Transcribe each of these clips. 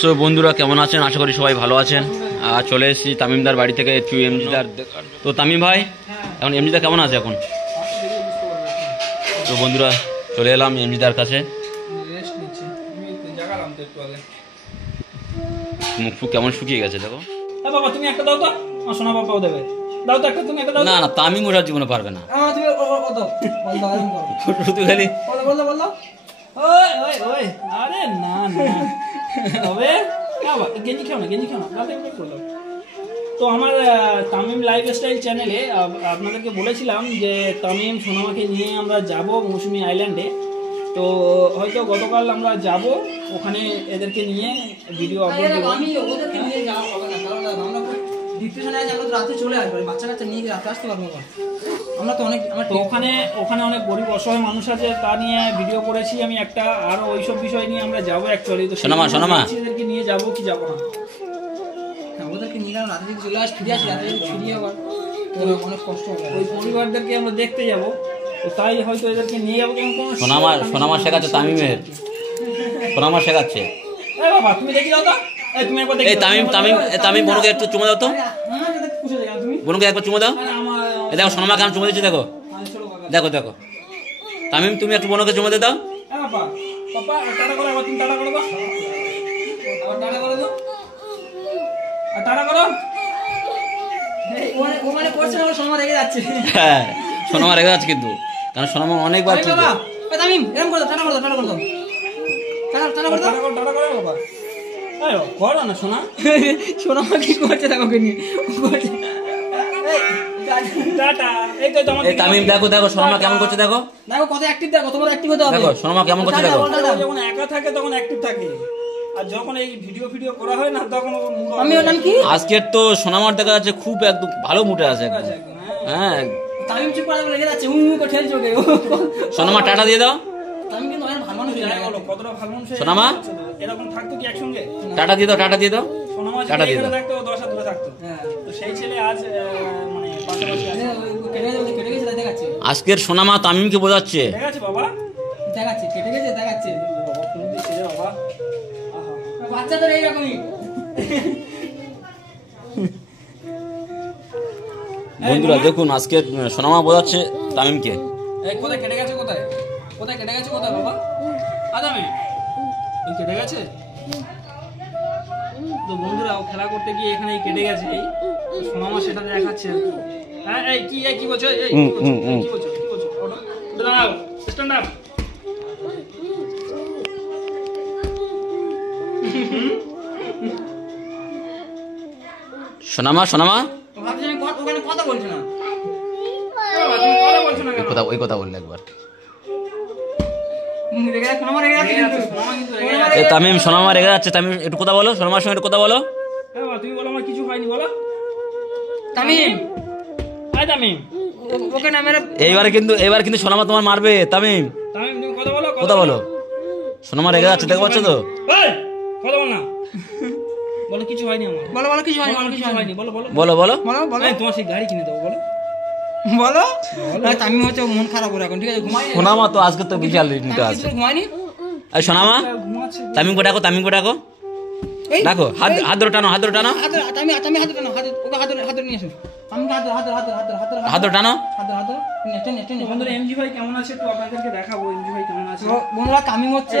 So বন্ধুরা কেমন আছেন? আশা করি সবাই ভালো আছেন। চলে এসেছি তামিমদার বাড়ি থেকে একটু এমজিদার। তো তামিম ভাই এখন এমজিদা কেমন আছে এখন? তো বন্ধুরা চলে এলাম এমজিদার কাছে। মুখ ফুক কেমন শুকিয়ে গেছে দেখো। বাবা তুমি একটা দাও তো, সোনা বাবাও দেবে। দাও তো একটা, তুমি একটা দাও। না না, তামিম ওটার জীবনে পারবে না। তুমি ও দাও, বল দাও শুধু খালি বল দাও। ওই ওই ওই, আরে না না তবে বাবা গেঞ্জি খাও না, গেঞ্জি খাও না, দাও একটু করে দাও। তো আমার তামিম লাইফস্টাইল চ্যানেলে আপনাদেরকে বলেছিলাম যে তামিম সোনামাকে নিয়ে আমরা যাব মৌসুমী আইল্যান্ডে। তো হয়তো গতকাল আমরা যাব, ওখানে এদেরকে নিয়ে ভিডিও আপলোড করব। আমি ওদেরকে নিয়ে যাওয়া হবে না, কারণ আমরা ডিপ্রেশনে আছি, আমরা তো রাতে চলে আসবো, বাচ্চা কাচ্চা নিয়ে রাতে আসতে পারবো না। আমরা তো অনেক ওখানে অনেক গরিব অসহায় মানুষ আছে, তা নিয়ে ভিডিও করেছি আমি একটা, আর ওইসব বিষয় নিয়ে আমরা যাবো অ্যাকচুয়ালি। তো সোনামা এদেরকে নিয়ে যাবো কি যাবো না, ওদেরকে নিয়ে রাতে যদি চলে ফিরে আসি, রাতে যদি ফিরিয়ে আবার অনেক কষ্ট হবে। ওই পরিবারদেরকে আমরা দেখতে যাবো, তো তাই হয়তো এদেরকে নিয়ে যাবো। সোনামা শেখাচ্ছে তামিমের, সোনামা শেখাচ্ছে। বাবা তুমি দেখি দাও তো, তুমি একবার দেখি। তামিম বোনকে একটু চুমো দাও তো, বোনকে একবার চুমো দাও। দেখো সোনামা কেমন চুমো দিচ্ছে, দেখো দেখো দেখো। তামিম তুমি একটু বোনকে চুমো দিয়ে দাও। টাটা করো, তুমি টাটা করো তো, টাটা করো তো, টাটা করো। ওখানে করছে না, সোনামা রেগে যাচ্ছে। হ্যাঁ সোনামা রেগে যাচ্ছে কিন্তু, কারণ সোনামা অনেকবার তামিম এরকম করো, টাটা করো, টাটা করো, টাটা করো, টাটা করো, টাটা করো বাবা। করো না সোনা, সোনামা কি করছে দেখো নিয়ে তামিম। দেখো দেখো সোনামা কেমন করছে, দেখো দেখো কত অ্যাক্টিভ, দেখো তোমার অ্যাক্টিভ হতে হবে। দেখো সোনামা কেমন করছে, দেখো। যখন একা থাকে তখন অ্যাক্টিভ থাকে, আর যখন এই ভিডিও করা হয় না তখন আমি ওটা কি আজকের তো সোনামার দেখা যাচ্ছে খুব একদম ভালো মুডে আছে একদম। হ্যাঁ তামিম চুপ করে লেগে যাচ্ছে, করে ঠেলছে ওকে। সোনামা টাটা দিয়ে দাও। তামিম কিন্তু অনেক ভালো মানুষ, বলো কতটা ভালো মানুষ। সোনামা এরকম থাকতো কি একসঙ্গে? টাটা দিয়ে দাও, টাটা দিয়ে দাও। সোনামা টাটা দিয়ে দাও। থাকতো 10 হাত দূরে থাকতো, তো সেই ছেলে আজ মানে পাশাপাশি আছে। কেটে গেছে দেখাচ্ছে। আজকের সোনামা তামিমকে বোঝাচ্ছে, দেখাচ্ছে বাবা, দেখাচ্ছে কেটে গেছে, দেখাচ্ছে বাবা। ফোন দিচ্ছে রে বাবা, বাচ্চাদের এইরকমই। বন্ধুরা দেখুন আজকের সোনামা বোঝাচ্ছে তামিমকে। কোথায় কেটে গেছে, কোথায় কেটে গেছে, কোথায় বাবা? আদামে এই কেটে গেছে। তো বন্ধুরা খেলা করতে গিয়ে এখানেই কেটে গেছে, এই সোনামা সেটা দেখাচ্ছে আর কি। হ্যাঁ এই কি বলছো, কি বলছো ওটা দাঁড়াও, স্ট্যান্ড আপ। সোনামা ভাবছি আমি ওখানে কথা বলছি না, ওই কথা বললে একবার। তামিম সোনামা রেগে যাচ্ছে, তামিম একটু কথা বলো, সোনামার সঙ্গে একটু কথা বলো। তুমি বলো আমার কিছু হয়নি, বলো তামিম। ওকে না মেরে এবার কিন্তু সোনামা তোমার মারবে। তামিম তুমি কথা বলো, সোনামা রেগে যাচ্ছে, দেখতে পাচ্ছ তো? কথা বল না, বলো কিছু হয়নি আমার, বলো কিছু হয়নি, বলো তোমার সেই গাড়ি কিনে দেবো, বলো। তামিম হচ্ছে মন খারাপ করে এখন, ঠিক আছে ঘুমাই। সোনামা তো আজকে তো বিশাল ঋণটা আছে, ঘুমায়নি। সোনামা তামিম কো ডাকো, দেখো হাত ধরে টানো, হাত ধরে টানো, হাত ধরে টানো। বন্ধুরা এমজি ভাই কেমন আছে একটু আপনাদেরকে দেখাবো, এমজি ভাই কেমন আছে। বন্ধুরা তামিম হচ্ছে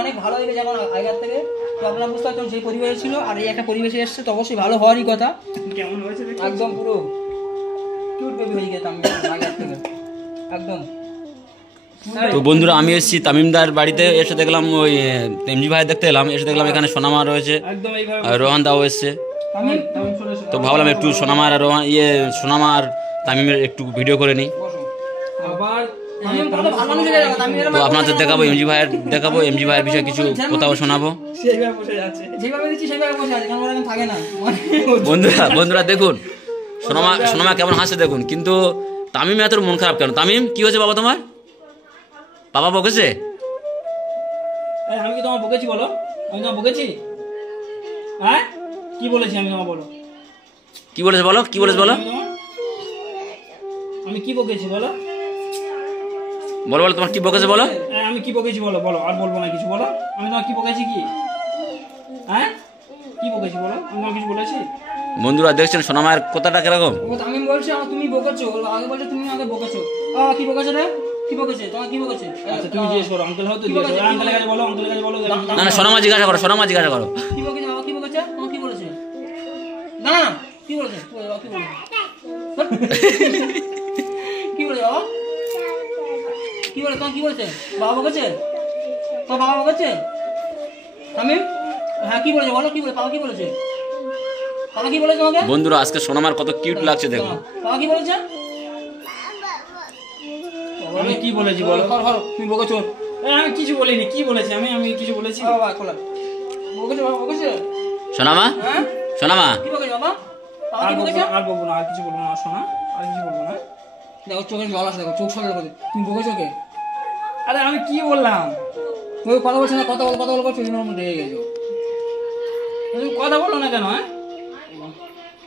অনেক ভালো হয়ে গেছে এখন আগের থেকে। তো আপনারা বুঝতে পারছেন সেই পরিবেশে ছিল, আর এই একটা পরিবেশে এসছে, তো অবশ্যই ভালো হওয়ারই কথা। কেমন হয়েছে একদম পুরো কিউট বেবি হয়ে গেছে তামিম আগের থেকে একদম। তো বন্ধুরা আমি এসেছি তামিমদার বাড়িতে, এসে দেখলাম ওই এমজি ভাই দেখতে এলাম, এসে দেখলাম এখানে সোনামা রয়েছে, রোহান দাও এসছে। তো ভাবলাম একটু সোনামা আর সোনামা আর তামিমের একটু ভিডিও করে নিই। তো আপনাদের দেখাবো এমজি ভাইয়ের বিষয়ে কিছু কথাও শোনাবো। বন্ধুরা দেখুন সোনামা কেমন হাসে দেখুন, কিন্তু তামিম এত মন খারাপ কেন? তামিম কি হয়েছে বাবা তোমার? বাবা বকেছে? আমি কি তোমার বকেছি বলো? আমি তোমার বকেছি? হ্যাঁ কি বলেছি আমি তোমার? বলো কি বলেছে বলো, কি বলেছে বলো, আমি কি বকেছি বলো, বলো তোমার কি বকেছে বলো। আমি আমি কি বকেছি বলো বলো, আর বলবো না কিছু, বলো আমি তোমার কি বকেছি, কি হ্যাঁ কি বকেছি বলো, আমি তোমার কিছু বলেছি? বন্ধুরা দেখছেন সোনামায়ের কথাটা কিরকম। ও আমি বলছি তুমি বকেছো, আগে বলছো তুমি আগে বকেছো। কি বকেছো রে, কি বকেছে তোমার, কি বকেছে? আচ্ছা তুমি জিজ্ঞেস করো, আঙ্কেল হয়তো জিজ্ঞেস করো, আঙ্কেলের কাছে বলো, আঙ্কেলের কাছে বলো। না না সোনামা জিজ্ঞাসা করো, সোনামা জিজ্ঞাসা করো। কি বকেছে বাবা, কি বকেছে তোমার, কি বলেছে? না না কি বলেছে, কি বলেছে, কি বলেছে বাবা, কি বলে তোমার, কি বলেছে বাবা বকেছে, তোমার বাবা বকেছে? আমি হ্যাঁ কি বলেছে বলো, কি বলে বাবা, কি বলেছে বাবা, কি বলেছে তোমাকে? বন্ধুরা আজকে সোনামার কত কিউট লাগছে দেখুন। বাবা কি বলেছে? আমি কি বলেছি বলো, তুমি বকেছো? আমি কিছু বলিনি, কি বলেছি আমি, আমি কিছু বলেছি? বাবা খোলা বকেছে, বাবা বকেছে? সোনামা, হ্যাঁ সোনামা, কি বকেছে বাবা, বাবা আর কি বলবো বকেছে? না, আর বলবো না, আর কিছু বলবো না, শোনা আর কিছু বলবো না। দেখো চোখের জল আসে, দেখো চোখ সরল করে, তুমি বকেছো কে? আরে আমি কি বললাম? ওই কথা বলছো না, কথা বল করছো, তোমার মধ্যে রেগে গেছো। তুমি কথা বলো না কেন? হ্যাঁ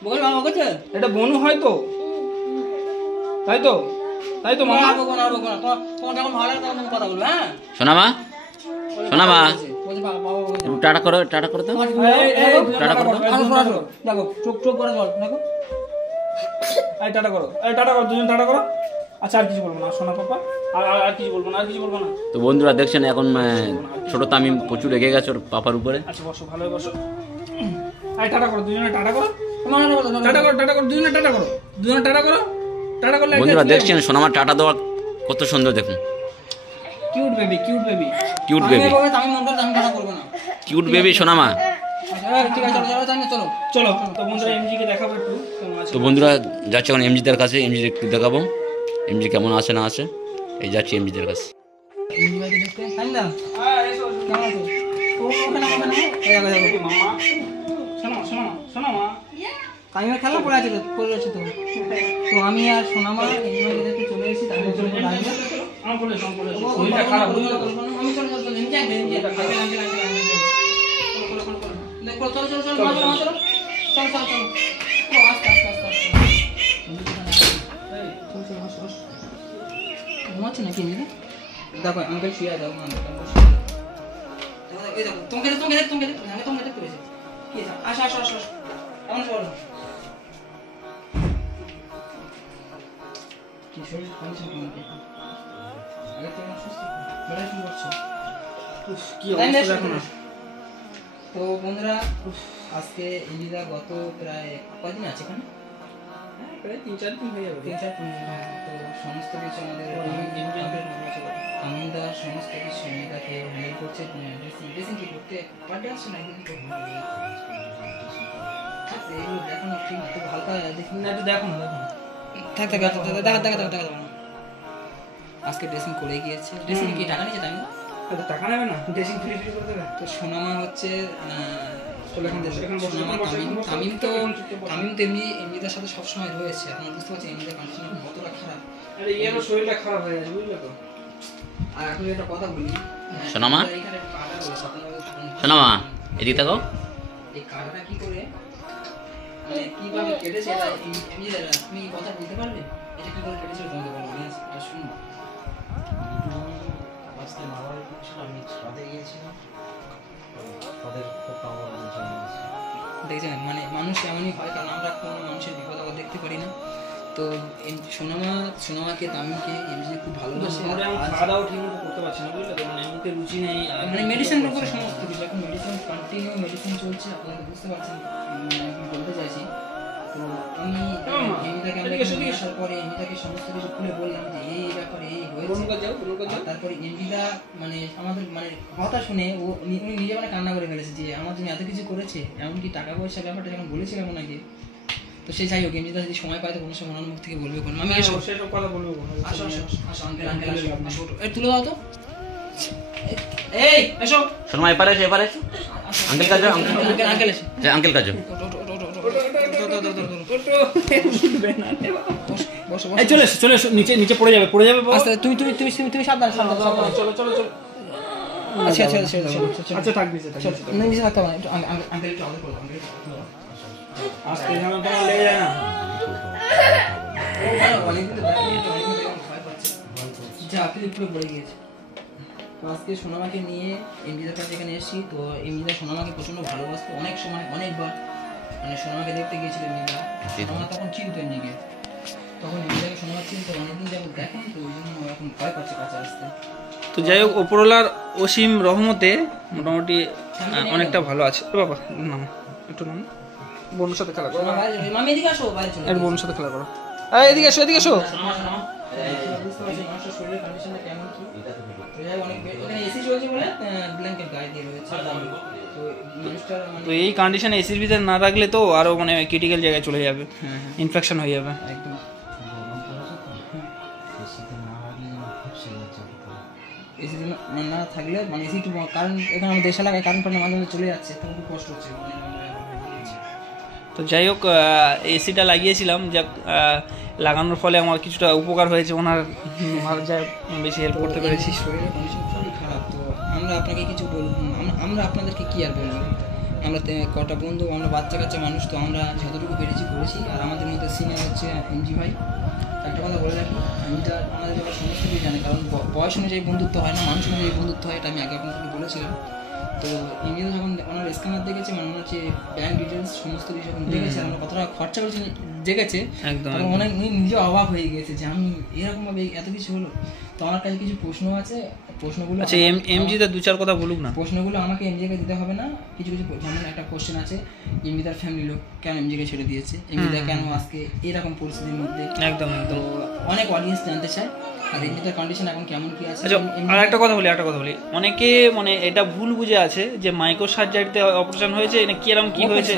বকেছে বাবা বকেছে? এটা বনু হয়তো, তাই তো, তাই তো মামা। আর বকো না, আর বকো না, তোমার যখন ভালো লাগে তখন তুমি কথা বলবে। হ্যাঁ সোনামা, সোনামা বলছে বাবা বকেছে। একটু টাটা করো, টাটা করো তো। টাটা করো তো। দেখো চোখ করে জল দেখো। এই টাটা করো, এই টাটা করো, দুজন টাটা করো। আচ্ছা আর কিছু বলবো না, শোনা পাপা, আর আর কিছু বলবো না, আর কিছু বলবো না। তো বন্ধুরা দেখছেন এখন ছোট তামিম প্রচুর রেগে গেছে ওর পাপার উপরে। আচ্ছা বসো, ভালোই বসো। এই টাটা করো, দুজনে টাটা করো, টাটা করো, টাটা করো, দুজনে টাটা করো, দুজনে টাটা করো, টাটা করলে বন্ধুরা দেখছেন সোনামার টাটা দেওয়া কত সুন্দর দেখুন। Cute baby, cute baby. Cute baby, আমি মন করে আমি কথা বলবো না। কিউট বেবি সোনামা। আচ্ছা ঠিক আছে, চলো চলো চলো চলো তো বন্ধুরা এমজি কে দেখাবো একটু কেমন আছে। তো বন্ধুরা যাচ্ছে এখন এমজিদের কাছে, এমজি একটু দেখাবো এমজি কেমন আছে না আছে। এই যাচ্ছি এমজিদের কাছে। মামা শোনো শোনো শোনো মা, তামিমের খেলা পড়ে আছে তো, পড়েছে তো। তো আমি আর সোনামা এমনিতে চলে এসেছি, তামিমের জন্য দাঁড়িয়ে। আমার বলে শোন, বলে শরীরটা খারাপ হয়ে গেল। আমি চলো চলো চলো নিচে একদম নিচে চলো চলো চলো চলো চলো চলো আস্তে আস্তে আস্তে আস্তে ঘুমাচ্ছে নাকি এমনি? দেখো আঙ্কেল শুয়ে আছে, দেখো তোমাকে তোমাকে তোমাকে আমি তোমাকে দেখতে পেয়েছি। কি আসো আসো আসো এমন বলো কি শরীর কন্ডিশন কেমন? আগে তো সুস্থ বেড়ে কি করছো? কি অবস্থা দেখো না। তো বন্ধুরা আজকে ইন্দিরা গত প্রায় কয়দিন আছে এখানে? প্রায় 3-4 দিন হয়ে যাবে। 3-4 দিন। তো সমস্ত কিছু আমাদের আমিন্দা সমস্ত কিছু ইন্দিরাকে হেল্প করছে, ড্রেসিং কি করতে পারবে আসছে না একদিন তো এগুলো দেখো না, ঠিক একটু হালকা দেখি না একটু দেখো না, দেখো না। থাক থাক দেখা আজকে ড্রেসিং করে গিয়েছে। ড্রেসিং কি টাকা নিয়েছে টাইম? এত টাকা নেবে না, ড্রেসিং ফ্রি ফ্রি করে দেবে। তো সোনামা হচ্ছে চলো এখন বসে, এখন বসে, সোনামা তামিম তো এমনিদের সাথে সবসময় রয়েছে। আপনারা বুঝতে পারছেন এমনিদের কন্ডিশন কতটা খারাপ। আরে এরও শরীরটা খারাপ হয়ে যাচ্ছে, বুঝলে তো। আর এখন একটা কথা বলি, সোনামা, এখানে একটা কাটা রয়েছে, আপনারা সোনামা এদিকে দেখো। এই কাটাটা কি করে মানে কিভাবে কেটেছে এটা এমনিদের তুমি কথা বলতে পারবে? এটা কি করে কেটেছে তোমাকে বলবো, এটা শুনুন। আজকে মামার ছিল, আমি ছাদে গিয়েছিলাম, তাদের খুব কামড় দিয়েছে। দেখছেন মানে মানুষ এমনই হয়, কারণ আমরা কোনো মানুষের বিপদ আপদ দেখতে পারি না। তো সোনামাকে তামিমকে এমনি খুব ভালোবাসে। শহরে আমি খাওয়া দাওয়া ঠিক মতো করতে পারছি না, বুঝলে তো, মানে মুখে রুচি নেই। মানে মেডিসিনের উপরে সমস্ত কিছু এখন মেডিসিন কন্টিনিউ মেডিসিন চলছে, আপনারা বুঝতে পারছেন আমি বলতে চাইছি। তো আমি এমনিটাকে আমরা এখানে আসার পরে এমনিটাকে সমস্ত কিছু খুলে বললাম যে এই ব্যাপারে এই হয়েছে। তারপরে এমনিটা মানে আমাদের মানে কথা শুনে উনি নিজে মানে কান্না করে ফেলেছে যে আমার জন্য এত কিছু করেছে, এমনকি টাকা পয়সা ব্যাপারটা যখন বলেছিলাম ওনাকে। তো সে যাই হোক এমনিটা যদি সময় পায় তো কোনো সময় ওনার মুখ থেকে বলবে কোনো। আমি এসো সেসব কথা বলবো। আসো আসো আসো আঙ্কেল আঙ্কেল আসো এই তুলে দাও তো। এই এসো সোনামা এপারে এসো, এপারে এসো। আঙ্কেল কাজো, আঙ্কেল আঙ্কেল এসো। আঙ্কেল কাজো। বসো এই চলে এসো, চলে এসো, নিচে নিচে পড়ে যাবে, পড়ে যাবে। আচ্ছা তুমি তুমি তুমি তুমি সাবধান সাবধান সাবধান। চলো চলো চলো। আচ্ছা আচ্ছা আচ্ছা আচ্ছা থাকবি স্যার, চলো না নিচে থাকতে হবে না, একটু আঙ্কেল একটু আদর করো আঙ্কেল। আজকে যেন তোমার লেগে যায় না। অনেকদিন ভয় পাচ্ছে যা আপনি পুরো পড়ে গিয়েছে। আজকে সোনামাকে নিয়ে এমজিদার কাছে এখানে এসেছি। তো এমজিদা সোনামাকে প্রচণ্ড ভালোবাসতো, অনেক সময় অনেকবার মানে সোনামাকে দেখতে গিয়েছিল এমজিদা। সোনামা তখন চিনতো এমজিকে, তখন এমজিদাকে সোনামা চিনতো, অনেকদিন যাবো দেখেন, তো ওই জন্য এখন ভয় পাচ্ছে কাছে আসতে। তো যাই হোক, ওপরওয়ালার অসীম রহমতে মোটামুটি অনেকটা ভালো আছে। এ বাবা নাম একটু নাম, বোনের সাথে খেলা করো, মামি এদিকে আসো, বাইরে চলে এর বোনের সাথে খেলা করো। এদিকে এসো, এদিকে এসো। বুঝতে পারছি মানুষের শরীরের কন্ডিশনটা কেমন কি। তো যাই হোক, অনেক এখানে এসি চলছে বলে ব্ল্যাঙ্কেট গায়ে দিয়ে রয়েছে। তো মানুষটার তো এই কন্ডিশনে এসির ভিতরে না রাখলে তো আরো মানে ক্রিটিক্যাল জায়গায় চলে যাবে, ইনফেকশন হয়ে যাবে একদম। এসি না থাকলে মানে এসি একটু কারণ এখানে আমাদের দেশ এলাকায় কারেন্ট পানি মাঝে মাঝে চলে যাচ্ছে, তখন খুব কষ্ট হচ্ছে। তো যাই হোক, এসিটা লাগিয়েছিলাম, যা লাগানোর ফলে আমার কিছুটা উপকার হয়েছে, ওনার যা বেশি হেল্প করতে পেরেছি। শরীরের কন্ডিশন খুবই খারাপ, তো আমরা আপনাকে কিছু বলবো, আমরা আপনাদেরকে কি আর বলবো। আমরা কটা বন্ধু, আমরা বাচ্চা কাচ্চা মানুষ, তো আমরা যতটুকু পেরেছি করেছি। আর আমাদের মধ্যে সিনিয়র হচ্ছে এমজি ভাই। একটা কথা বলে রাখি, এমজিটা আমাদের ব্যাপারে সমস্ত কিছু জানে, কারণ বয়স অনুযায়ী বন্ধুত্ব হয় না, মানুষ অনুযায়ী বন্ধুত্ব হয়, এটা আমি আগে আপনাদেরকে বলেছিলাম। তো এমজিটা যখন ওনার স্ক্যানার দেখেছে, মানে ওনার যে ব্যাঙ্ক ডিটেলস সমস্ত কিছু যখন দেখেছে, আমরা কতটা খরচা করেছি দেখেছে, তখন অনেক নিজে অবাক হয়ে গেছে যে আমি এরকমভাবে এত কিছু হলো। তো আমার কাছে কিছু প্রশ্ন আছে, প্রশ্নগুলো আচ্ছা এমজি দা দু চার কথা বলুক না। প্রশ্নগুলো আমাকে এমজিকে দিতে হবে না, কিছু কিছু যেমন একটা কোশ্চেন আছে, এমজিদার ফ্যামিলি লোক কেন এমজিকে ছেড়ে দিয়েছে, এমজিদা কেন আজকে এরকম পরিস্থিতির মধ্যে। একদম তো অনেক অডিয়েন্স জানতে চায়, আর এমজিদার কন্ডিশন এখন কেমন কি আছে। আচ্ছা আর একটা কথা বলি, অনেকে মানে এটা ভুল বুঝে আছে যে মাইক্রো সার্জারিতে অপারেশন হয়েছে, না কি এরকম কি হয়েছে।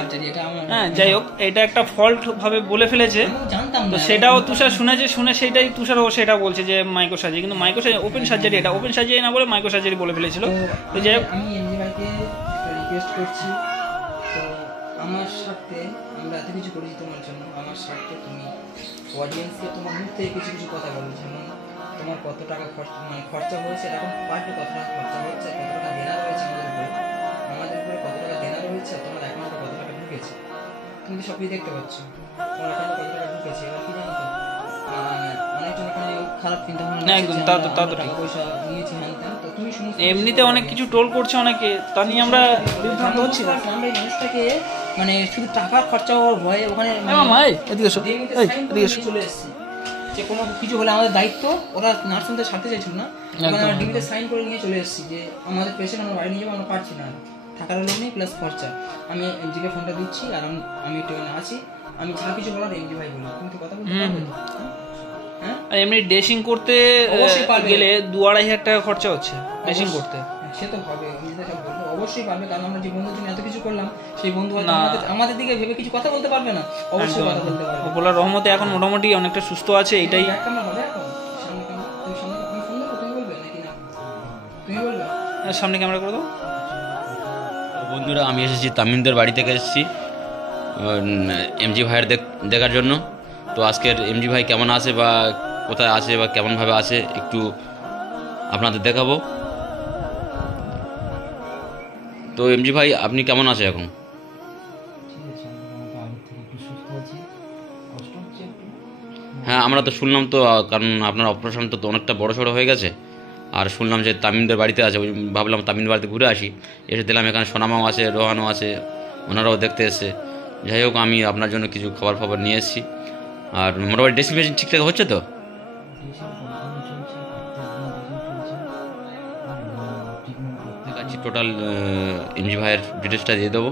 হ্যাঁ যাই হোক, এটা একটা ফল্ট ভাবে বলে ফেলেছে, জানতাম তো সেটাও তুষার শুনে সেটাই তুষারও সেটা বলছে যে মাইক্রো সার্জারি, কিন্তু মাইক্রো সার্জারি ওপেন সার্জারি, এটা ওপেন সার্জারি না বলে মাইক্রো সার্জারি বলে ফেলেছিল। তো যাই হোক, আমি এমজি ভাইকে একটা রিকোয়েস্ট করছি, তো আমার সাথে আমরা এত কিছু করেছি তোমার জন্য, আমার সাথে তুমি অডিয়েন্সকে তোমার মুখ থেকে কিছু কিছু কথা বলো, যেমন তোমার কত টাকা খরচা হয়েছে, এখন পার্টে কত টাকা খরচা হচ্ছে, কত টাকা দেনা রয়েছে আমাদের উপরে কত টাকা দেনা রয়েছে, তোমার অ্যাকাউন্টে কত টাকা ঢুকেছে, তুমি তো সবই দেখতে পাচ্ছ, তোমার অ্যাকাউন্টে কত টাকা ঢুকেছে। এবার কি জানো তো, অনেকজন এখানে খারাপ চিন্তা ভাবনা, একদম তা তো টাকা পয়সা নিয়েছি হ্যান, তো তুমি সমস্ত এমনিতে অনেক কিছু ট্রোল করছে অনেকে, তা নিয়ে আমরা বিভ্রান্ত হচ্ছি না। আমরা এই মানুষটাকে মানে শুধু টাকার খরচা হওয়ার ভয়ে ওখানে এদিকে এসো, এদিকে এসো। চলে এসেছি, যে কোনো কিছু হলে আমাদের দায়িত্ব, ওরা নার্সিংটা ছাড়তে চাইছিল না, আমরা ডিবিতে সাইন করে নিয়ে চলে এসেছি যে আমাদের পেশেন্ট আমরা বাড়ি নিয়ে যাবো, আমরা পারছি না, থাকার লোক নেই প্লাস খরচা। আমি এমজিকে ফোনটা দিচ্ছি, আর আমি একটু আছি, আমি যা কিছু বলার এমজি ভাই বলি, তুমি তো কথা বলতে পারবে। হ্যাঁ এমনি ড্রেসিং করতে গেলে 2-2.5 টাকা খরচা হচ্ছে ড্রেসিং করতে। সে তো হবে, অবশ্যই পারবে, কারণ আমরা যে বন্ধুর জন্য এত কিছু করলাম, সেই বন্ধু আমাদের দিকে ভেবে কিছু কথা বলতে পারবে না, অবশ্যই কথা বলতে পারবে। ওপরওয়ালার রহমতে এখন মোটামুটি অনেকটা সুস্থ আছে, এটাই। সামনে ক্যামেরা করে দাও। বন্ধুরা আমি এসেছি তামিমদের বাড়ি থেকে এসেছি এমজি ভাইয়ের দেখার জন্য। তো আজকের এমজি ভাই কেমন আছে বা কোথায় আছে বা কেমনভাবে আছে একটু আপনাদের দেখাবো। তো এমজি ভাই আপনি কেমন আছে এখন? হ্যাঁ আমরা তো শুনলাম তো, কারণ আপনার অপারেশন তো অনেকটা বড়সড় হয়ে গেছে, আর শুনলাম যে তামিমদের বাড়িতে আছে, ওই ভাবলাম তামিমদের বাড়িতে ঘুরে আসি। এসে দিলাম এখানে সোনামাও আছে, রোহানও আছে, ওনারাও দেখতে এসছে। যাই হোক আমি আপনার জন্য কিছু খাবার নিয়ে এসেছি। আর মোটামুটি ড্রেসিং মেশিন ঠিকঠাক হচ্ছে তো? দেখাচ্ছি টোটাল এমজি ভাইয়ের ডিটেলসটা দিয়ে দেবো।